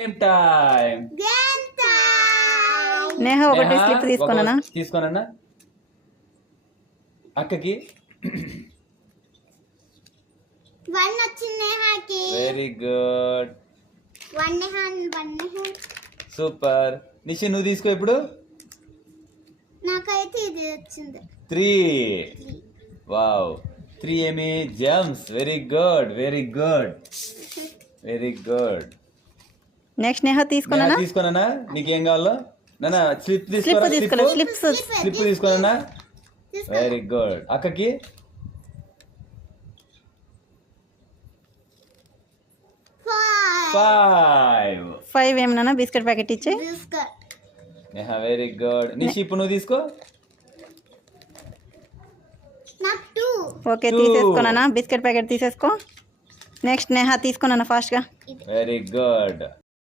Game time. Neha ఒకటి slip తీసుకోనా? తీసుకోనన్నా. అక్కకి 1 వచ్చింది నేహాకి. Very good. 1 Neha 1 Neha. Super. Nishi నువ్వు తీసుకో ఇప్పుడు. నాకైతే ఇది వచ్చింది 3. వావ్. 3 ఏమి gems. Very good, very good, very good. Next Neha తీసుకోనా? తీసుకోనా? నీకేం కావాలో నాన్న? స్లిప్ స్లిప్ తీసుకో. స్లిప్ తీసుకోనా? Very good. అక్కకి 5. ఏమన్నా బిస్కెట్ ప్యాకెట్ ఇచ్చే. Neha very good. నిషి ఇప్పుడు నువ్వు తీసుకో. నాకు 2. ఓకే తీసేసుకోనా? బిస్కెట్ ప్యాకెట్ తీసేసుకో. నెక్స్ట్ నేహ తీసుకోనా ఫాస్ట్గా. Very good.